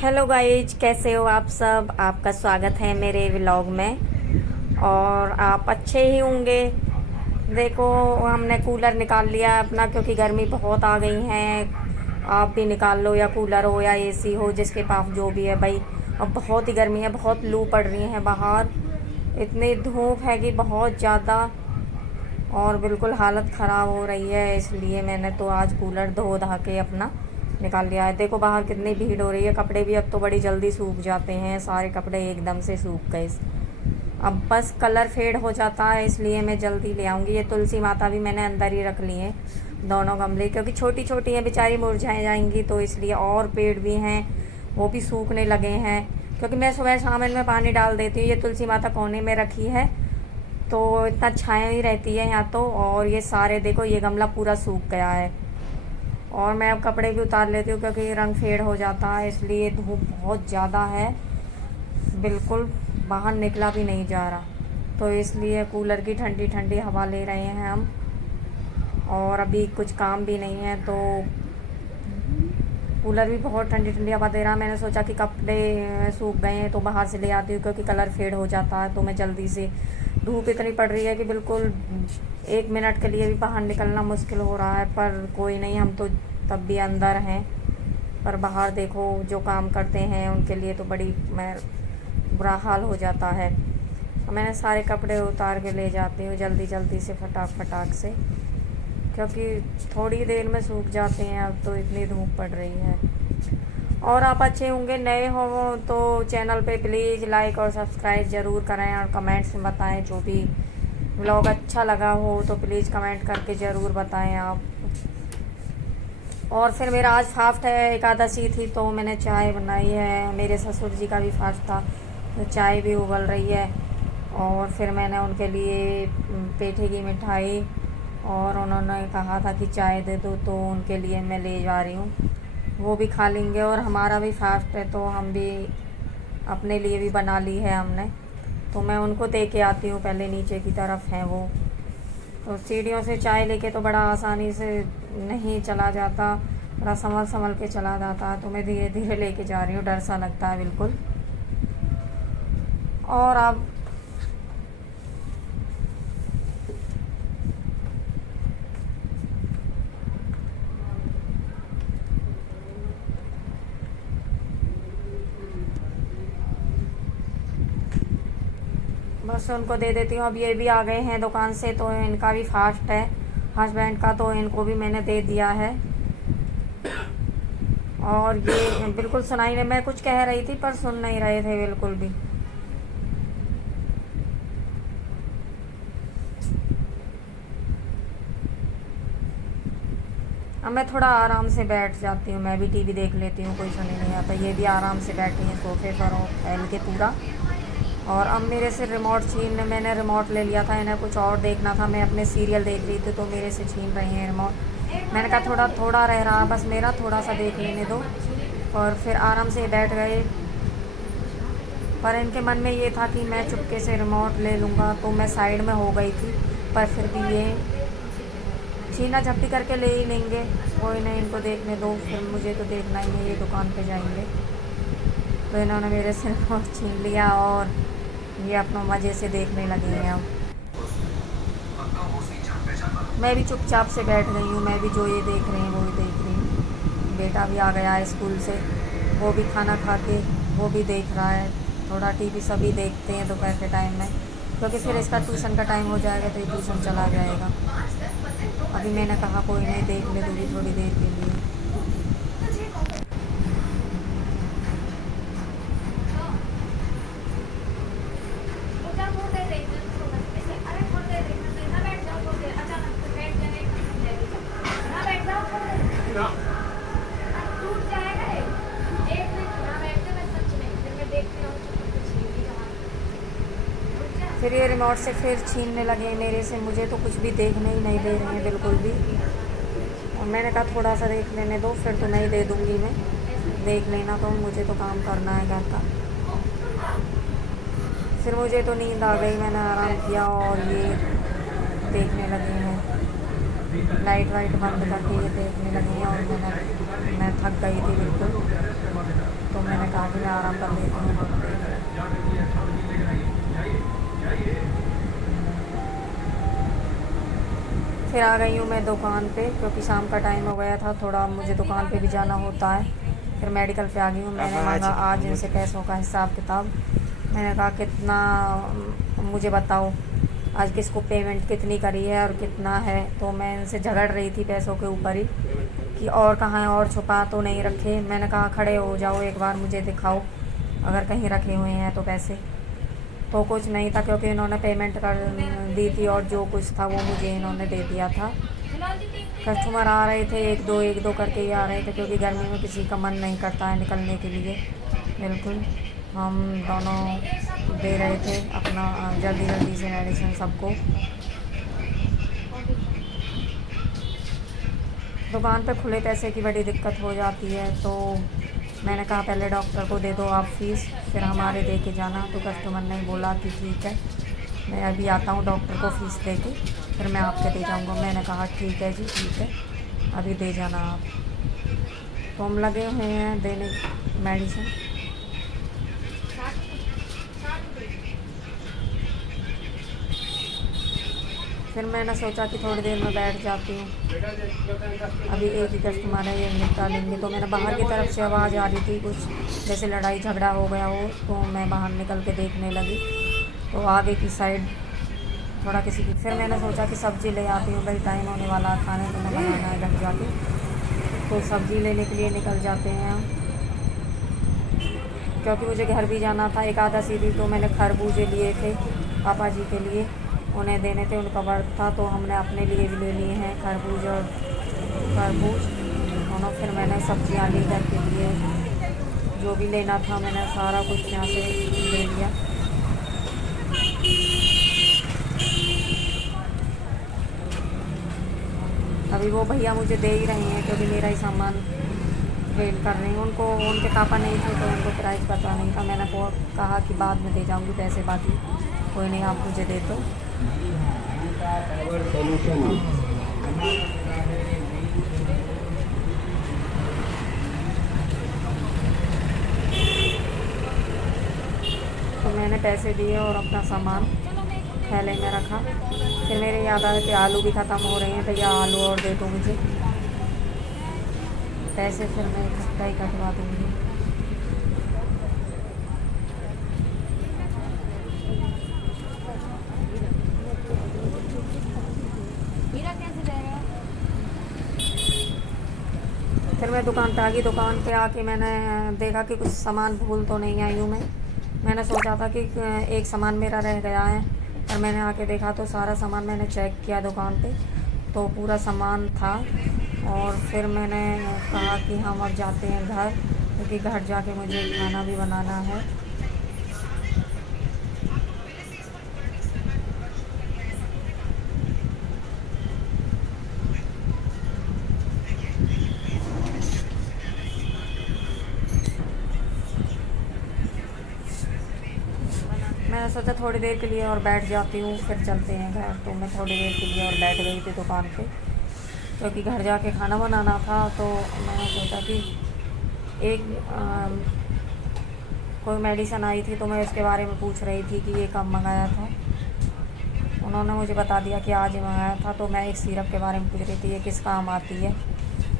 Hello guys, कैसे हो आप सब। आपका स्वागत है मेरे व्लॉग में और आप अच्छे ही होंगे। देखो, हमने कूलर निकाल लिया अपना क्योंकि गर्मी बहुत आ गई है। आप भी निकाल लो, या कूलर हो या एसी हो, जिसके पास जो भी है भाई। अब बहुत ही गर्मी है, बहुत लू पड़ रही है बाहर। इतनी धूप है कि बहुत ज़्यादा, और बिल्कुल हालत ख़राब हो रही है। इसलिए मैंने तो आज कूलर धो धा के अपना निकाल लिया है। देखो बाहर कितनी भीड़ हो रही है। कपड़े भी अब तो बड़ी जल्दी सूख जाते हैं, सारे कपड़े एकदम से सूख गए। अब बस कलर फेड हो जाता है, इसलिए मैं जल्दी ले आऊँगी। ये तुलसी माता भी मैंने अंदर ही रख ली है, दोनों गमले, क्योंकि छोटी छोटी हैं बेचारी, मुरझाए जाएंगी तो इसलिए। और पेड़ भी हैं, वो भी सूखने लगे हैं, क्योंकि मैं सुबह शाम इनमें पानी डाल देती हूँ। ये तुलसी माता कोने में रखी है तो इतना छाया ही रहती है यहाँ तो। और ये सारे देखो, ये गमला पूरा सूख गया है। और मैं अब कपड़े भी उतार लेती हूँ क्योंकि रंग फेड हो जाता है, इसलिए धूप बहुत ज़्यादा है, बिल्कुल बाहर निकला भी नहीं जा रहा। तो इसलिए कूलर की ठंडी ठंडी हवा ले रहे हैं हम। और अभी कुछ काम भी नहीं है तो कूलर भी बहुत ठंडी ठंडी हवा दे रहा है। मैंने सोचा कि कपड़े सूख गए हैं तो बाहर से ले आती हूँ, क्योंकि कलर फेड हो जाता है। तो मैं जल्दी से, धूप इतनी पड़ रही है कि बिल्कुल 1 मिनट के लिए भी बाहर निकलना मुश्किल हो रहा है। पर कोई नहीं, हम तो तब भी अंदर हैं। पर बाहर देखो, जो काम करते हैं उनके लिए तो बड़ी बुरा हाल हो जाता है। मैंने सारे कपड़े उतार के ले जाती हूँ जल्दी जल्दी से, फटाक फटाक से, क्योंकि थोड़ी देर में सूख जाते हैं। अब तो इतनी धूप पड़ रही है। और आप अच्छे होंगे, नए हो तो चैनल पे प्लीज़ लाइक और सब्सक्राइब ज़रूर करें, और कमेंट्स में बताएं। जो भी व्लॉग अच्छा लगा हो तो प्लीज़ कमेंट करके ज़रूर बताएं आप। और फिर मेरा आज फास्ट है, एकादशी थी, तो मैंने चाय बनाई है। मेरे ससुर जी का भी फास्ट था, तो चाय भी उबल रही है। और फिर मैंने उनके लिए पेठे की मिठाई, और उन्होंने कहा था कि चाय दे दो, तो उनके लिए मैं ले जा रही हूँ, वो भी खा लेंगे। और हमारा भी फास्ट है तो हम भी अपने लिए भी बना ली है हमने। तो मैं उनको दे के आती हूँ, पहले नीचे की तरफ हैं वो। तो सीढ़ियों से चाय लेके तो बड़ा आसानी से नहीं चला जाता, बड़ा संभल संभल के चला जाता है। तो मैं धीरे धीरे लेके जा रही हूँ, डर सा लगता है बिल्कुल। और अब बस उनको दे देती हूँ। अब ये भी आ गए हैं दुकान से, तो इनका भी फास्ट है हस्बैंड का, तो इनको भी मैंने दे दिया है। और ये बिल्कुल सुनाई नहीं, मैं कुछ कह रही थी पर सुन नहीं रहे थे बिल्कुल भी। अब मैं थोड़ा आराम से बैठ जाती हूँ, मैं भी टीवी देख लेती हूँ, कोई सुनी नहीं आता। ये भी आराम से बैठी हैं सोफे पर और फैल के पूरा। और अब मेरे से रिमोट मैंने रिमोट ले लिया था, इन्हें कुछ और देखना था। मैं अपने सीरियल देख रही थी तो मेरे से छीन रहे हैं रिमोट। मैंने कहा थोड़ा थोड़ा रह रहा, बस मेरा थोड़ा सा देख लेने दो। और फिर आराम से बैठ गए। पर इनके मन में ये था कि मैं चुपके से रिमोट ले लूँगा, तो मैं साइड में हो गई थी। पर फिर भी ये छीना झपटी करके ले ही लेंगे, कोई नहीं, इनको देखने दो। फिर मुझे तो देखना ही है, ये दुकान पे जाएंगे। तो इन्होंने मेरे से रिमोट छीन लिया और ये अपना मज़े से देखने लगे हैं। अब मैं भी चुपचाप से बैठ गई हूँ, मैं भी जो ये देख रहे हैं वो ही देख रही हूँ। बेटा भी आ गया है स्कूल से, वो भी खाना खा के वो भी देख रहा है। थोड़ा टीवी सभी देखते हैं दोपहर के टाइम में, क्योंकि फिर इसका ट्यूशन का टाइम हो जाएगा तो ये ट्यूशन चला जाएगा। अभी मैंने कहा कोई नहीं, देख ले दूँगी थोड़ी देर के लिए। फिर ये रिमोट से फिर छीनने लगे मेरे से, मुझे तो कुछ भी देखने ही नहीं दे रहे हैं बिल्कुल भी। और मैंने कहा थोड़ा सा देख लेने दो, फिर तो नहीं दे दूँगी मैं, देख लेना, तो मुझे तो काम करना है घर का। फिर मुझे तो नींद आ गई, मैंने आराम किया और ये देखने लगे हैं, लाइट वाइट बंद करके ये देखने लगे हैं। और मैं थक गई थी बिल्कुल, तो मैंने कहा अभी मैं आराम कर लेती हूँ थोड़ी देर। फिर आ गई हूँ मैं दुकान पे, क्योंकि शाम का टाइम हो गया था, थोड़ा मुझे दुकान पे भी जाना होता है। फिर मेडिकल पे आ गई हूँ। मैंने मांगा आज इनसे पैसों का हिसाब किताब। मैंने कहा कितना, मुझे बताओ आज किसको पेमेंट कितनी करी है और कितना है। तो मैं इनसे झगड़ रही थी पैसों के ऊपर ही, कि और कहाँ है, और छुपा तो नहीं रखे। मैंने कहा खड़े हो जाओ, एक बार मुझे दिखाओ अगर कहीं रखे हुए हैं तो पैसे। तो कुछ नहीं था, क्योंकि इन्होंने पेमेंट कर दी थी और जो कुछ था वो मुझे इन्होंने दे दिया था। कस्टमर आ रहे थे, एक दो करके ही आ रहे थे, क्योंकि गर्मी में किसी का मन नहीं करता है निकलने के लिए। बिल्कुल हम दोनों दे रहे थे अपना जल्दी जल्दी से मेडिसिन सबको। दुकान पे खुले पैसे की बड़ी दिक्कत हो जाती है, तो मैंने कहा पहले डॉक्टर को दे दो आप फीस, फिर हमारे दे के जाना। तो कस्टमर ने बोला कि ठीक है, मैं अभी आता हूँ डॉक्टर को फ़ीस दे के, फिर मैं आपके दे जाऊँगा। मैंने कहा ठीक है जी, ठीक है, अभी दे जाना आप। तो हम लगे हुए हैं देने मेडिसिन। फिर मैंने सोचा कि थोड़ी देर में बैठ जाती हूँ, अभी एक ही कस्टमर है, ये निपटा लेंगे। तो मैंने बाहर की तरफ से आवाज़ आ रही थी कुछ जैसे लड़ाई झगड़ा हो गया हो, तो मैं बाहर निकल के देखने लगी, तो आगे की साइड थोड़ा किसी की। फिर मैंने सोचा कि सब्ज़ी ले आती हूँ, भाई टाइम होने वाला है, खाने को बनाना है घर जाके। तो सब्ज़ी लेने के लिए निकल जाते हैं हम, क्योंकि मुझे घर भी जाना था। एकादशी थी तो मैंने खरबूजे लिए थे पापा जी के लिए, उन्हें देने थे, उनका व्रत था। तो हमने अपने लिए भी ले लिए हैं खरबूज और तरबूज दोनों। फिर मैंने सब्जियाँ ली घर के लिए, जो भी लेना था मैंने सारा कुछ यहाँ से ले लिया। अभी वो भैया मुझे दे ही रहे हैं, क्योंकि मेरा ही सामान वेट कर रही हूँ। उनको, उनके पापा नहीं थे तो उनको प्राइस पता नहीं था। मैंने को कहा कि बाद में दे जाऊँगी पैसे, बाकी कोई नहीं, आप मुझे दे दो। तो मैंने पैसे दिए और अपना सामान थैले में रखा। फिर मेरे याद आया कि आलू भी ख़त्म हो रहे हैं, भैया आलू और दे दो मुझे पैसे, फिर मैं इकट्ठा ही कटवा दूँगी। फिर मैं दुकान पे आ गई। दुकान पे आके मैंने देखा कि कुछ सामान भूल तो नहीं आई हूँ मैं। मैंने सोचा था कि एक सामान मेरा रह गया है, पर मैंने आके देखा तो सारा सामान, मैंने चेक किया दुकान पे तो पूरा सामान था। और फिर मैंने कहा कि हम अब जाते हैं घर, क्योंकि घर जाके मुझे खाना भी बनाना है। मैंने सोचा थोड़ी देर के लिए और बैठ जाती हूँ, फिर चलते हैं घर। तो मैं थोड़ी देर के लिए और बैठ गई थी दुकान पे, क्योंकि घर जाके खाना बनाना था। तो मैंने सोचा कि एक कोई मेडिसिन आई थी, तो मैं उसके बारे में पूछ रही थी कि ये कब मंगाया था। उन्होंने मुझे बता दिया कि आज ही मंगाया था। तो मैं एक सिरप के बारे में पूछ रही थी, ये किस काम आती है,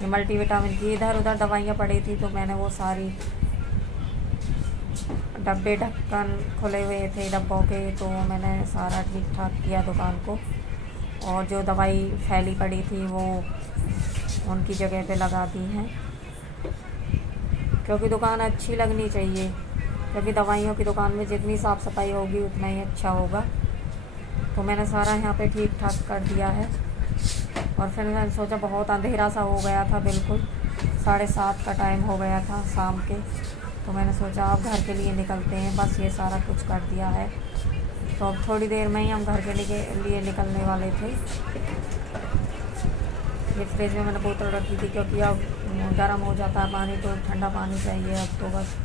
ये मल्टीविटामिन की। इधर उधर दवाइयाँ पड़ी थी, तो मैंने वो सारी डब्बे ढक्कन खुले हुए थे डब्बों के, तो मैंने सारा ठीक ठाक किया दुकान को। और जो दवाई फैली पड़ी थी वो उनकी जगह पे लगा दी हैं, क्योंकि दुकान अच्छी लगनी चाहिए, क्योंकि दवाइयों की दुकान में जितनी साफ़ सफाई होगी उतना ही अच्छा होगा। तो मैंने सारा यहाँ पे ठीक ठाक कर दिया है। और फिर मैंने सोचा, बहुत अंधेरा सा हो गया था, बिल्कुल 7:30 का टाइम हो गया था शाम के। तो मैंने सोचा अब घर के लिए निकलते हैं, बस ये सारा कुछ कर दिया है। तो अब थोड़ी देर में ही हम घर के लिए निकलने वाले थे। ये फ्रिज में मैंने बोतल रखी थी, क्योंकि अब गर्म हो जाता है पानी, तो ठंडा पानी चाहिए अब तो बस।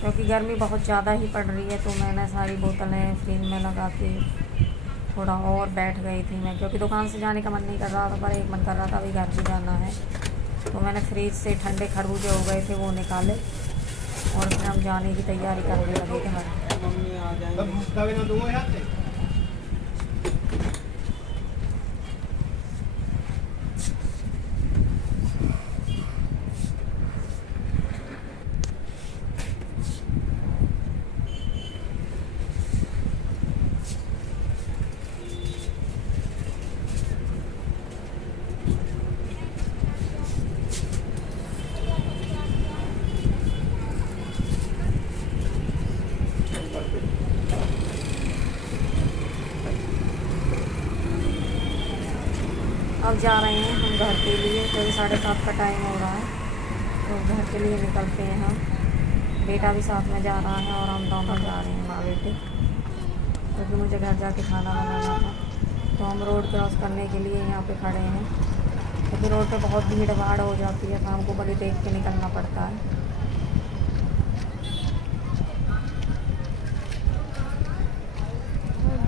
क्योंकि गर्मी बहुत ज़्यादा ही पड़ रही है, तो मैंने सारी बोतलें फ्रिज में लगा के थोड़ा और बैठ गई थी मैं, क्योंकि दुकान से जाने का मन नहीं कर रहा था, पर एक मन कर रहा था अभी घर भी जाना है। तो मैंने फ्रिज से ठंडे खरबूजे हो गए थे वो निकाले और फिर हम जाने की तैयारी करने लगे घर। अब जा रहे हैं हम घर के लिए, क्योंकि 7:30 का टाइम हो रहा है, तो घर के लिए निकलते हैं हम। बेटा भी साथ में जा रहा है और हम दोनों जा रहे हैं माँ बेटे, क्योंकि मुझे घर जाके खाना बनाना था। तो हम रोड क्रॉस करने के लिए यहाँ पे खड़े हैं, क्योंकि रोड पे बहुत भीड़ भाड़ हो जाती है, शाम को बड़ी देख के निकलना पड़ता है।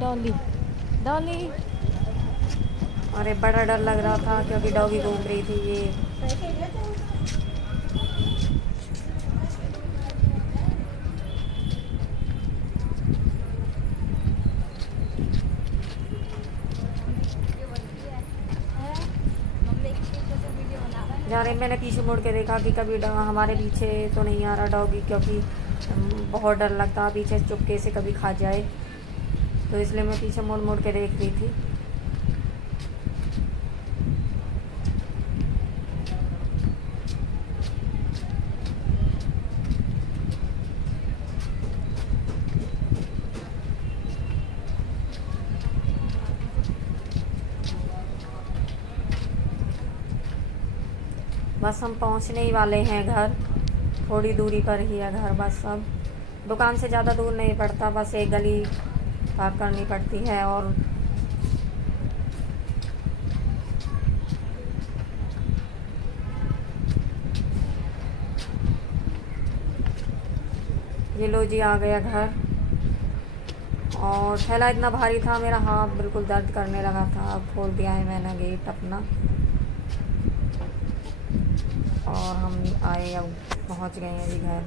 डॉली डॉली, अरे बड़ा डर लग रहा था क्योंकि डॉगी घूम रही थी ये। जा रहे, मैंने पीछे मुड़ के देखा कि कभी हमारे पीछे तो नहीं आ रहा डॉगी, क्योंकि बहुत डर लगता पीछे चुपके से कभी खा जाए, तो इसलिए मैं पीछे मुड़ मुड़ के देख रही थी। बस हम पहुंचने ही वाले हैं घर, थोड़ी दूरी पर ही है घर बस। अब दुकान से ज़्यादा दूर नहीं पड़ता, बस एक गली पार करनी पड़ती है। और ये लो जी आ गया घर, और थैला इतना भारी था मेरा हाथ बिल्कुल दर्द करने लगा था। अब खोल दिया है मैंने गेट अपना, और हम आए, अब पहुंच गए हैं जी घर।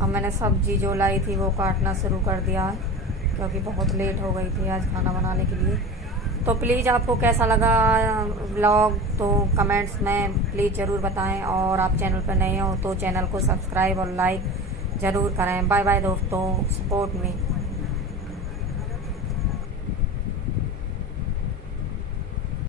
अब मैंने सब्ज़ी जो लाई थी वो काटना शुरू कर दिया है, क्योंकि बहुत लेट हो गई थी आज खाना बनाने के लिए। तो प्लीज़ आपको कैसा लगा व्लॉग तो कमेंट्स में प्लीज़ ज़रूर बताएं, और आप चैनल पर नए हो तो चैनल को सब्सक्राइब और लाइक ज़रूर करें। बाय बाय दोस्तों, सपोर्ट मी।